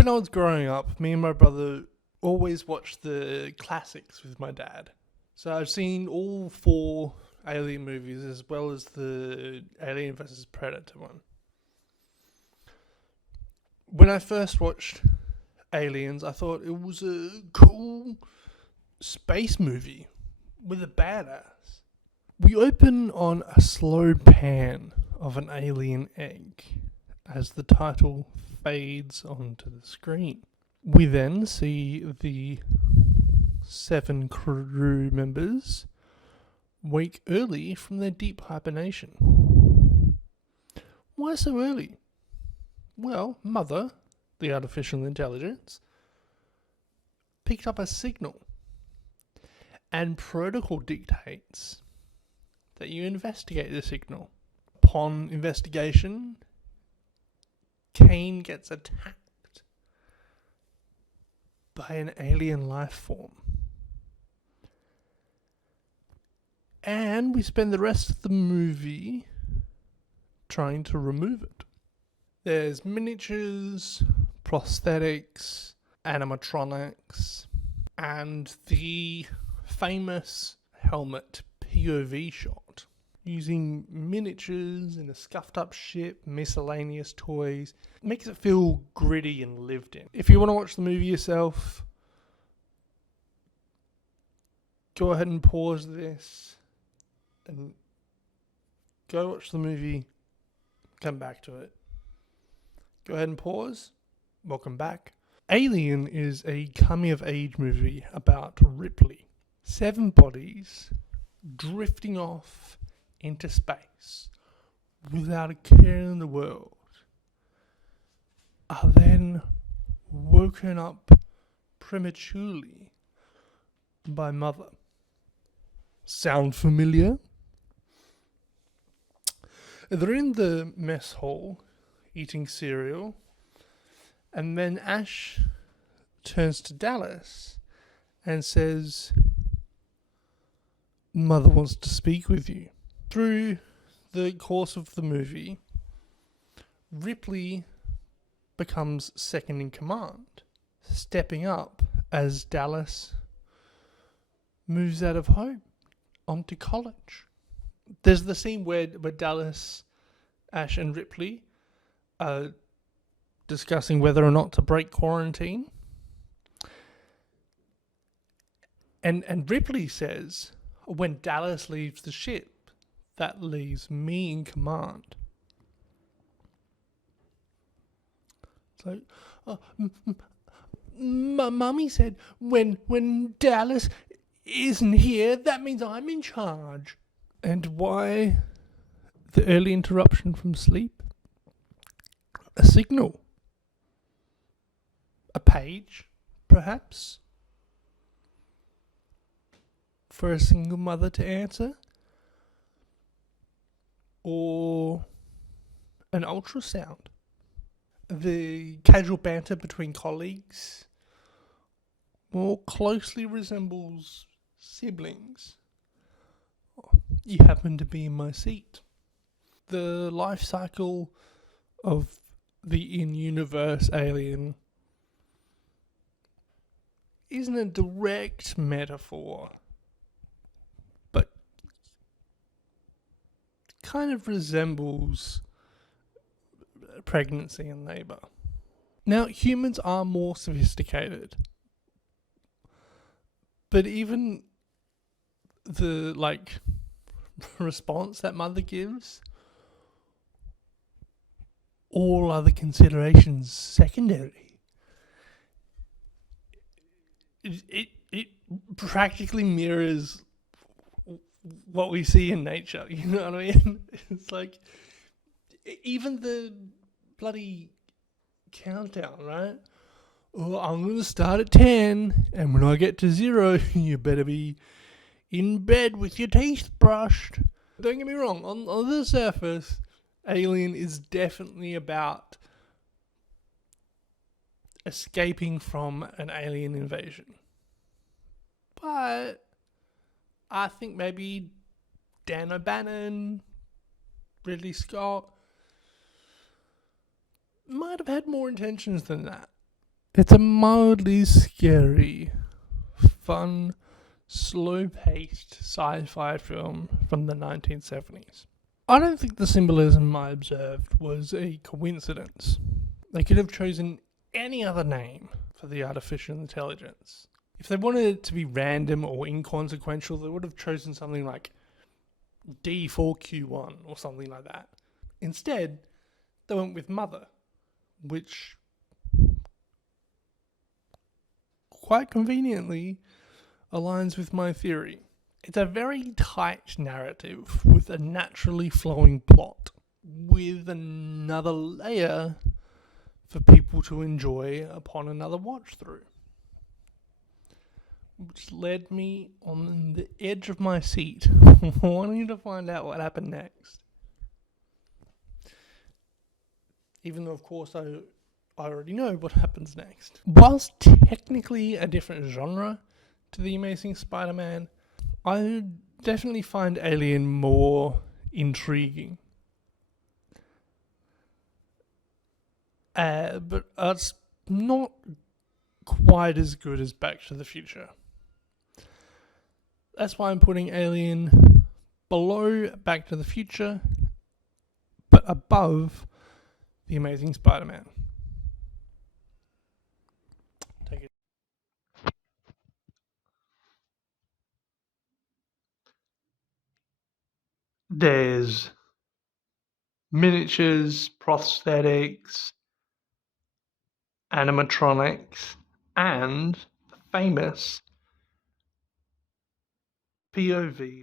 When I was growing up, me and my brother always watched the classics with my dad. So I've seen all 4 Alien movies as well as the Alien vs. Predator one. When I first watched Aliens, I thought it was a cool space movie with a badass. We open on a slow pan of an alien egg as the title fades onto the screen. We then see the 7 crew members wake early from their deep hibernation. Why so early? Well, Mother, the artificial intelligence, picked up a signal, and protocol dictates that you investigate the signal. Upon investigation, Kane gets attacked by an alien life form. And we spend the rest of the movie trying to remove it. There's miniatures, prosthetics, animatronics, and the famous helmet POV shot. Using miniatures and a scuffed up ship, miscellaneous toys, makes it feel gritty and lived in. If you want to watch the movie yourself, go ahead and pause this and go watch the movie, come back to it. Go ahead and pause. Welcome back. Alien is a coming-of-age movie about Ripley. 7 bodies drifting off into space without a care in the world are then woken up prematurely by Mother. Sound familiar? They're in the mess hall eating cereal, and then Ash turns to Dallas and says, Mother wants to speak with you. Through the course of the movie, Ripley becomes second in command, stepping up as Dallas moves out of home onto college. There's the scene where Dallas, Ash and Ripley are discussing whether or not to break quarantine. And Ripley says, when Dallas leaves the ship, that leaves me in command. It's like, Mummy said, when Dallas isn't here, that means I'm in charge. And why the early interruption from sleep? A signal. A page, perhaps, for a single mother to answer, or an ultrasound. The casual banter between colleagues more closely resembles siblings. You happen to be in my seat. The life cycle of the in-universe alien isn't a direct metaphor, but kind of resembles pregnancy and labour. Now, humans are more sophisticated, but even the response that Mother gives, all other considerations secondary. It practically mirrors what we see in nature, you know what I mean? It's like, even the bloody countdown, right? Oh, I'm going to start at 10, and when I get to 0, you better be in bed with your teeth brushed. Don't get me wrong, on the surface, Alien is definitely about escaping from an alien invasion. But I think maybe Dan O'Bannon, Ridley Scott might have had more intentions than that. It's a mildly scary, fun, slow-paced sci-fi film from the 1970s. I don't think the symbolism I observed was a coincidence. They could have chosen any other name for the artificial intelligence. If they wanted it to be random or inconsequential, they would have chosen something like D4Q1 or something like that. Instead, they went with Mother, which quite conveniently aligns with my theory. It's a very tight narrative with a naturally flowing plot, with another layer for people to enjoy upon another watch through. Which led me on the edge of my seat, wanting to find out what happened next. Even though, of course, I already know what happens next. Whilst technically a different genre to The Amazing Spider-Man, I definitely find Alien more intriguing. But it's not quite as good as Back to the Future. That's why I'm putting Alien below Back to the Future, but above The Amazing Spider-Man. Take it. There's miniatures, prosthetics, animatronics, and the famous POV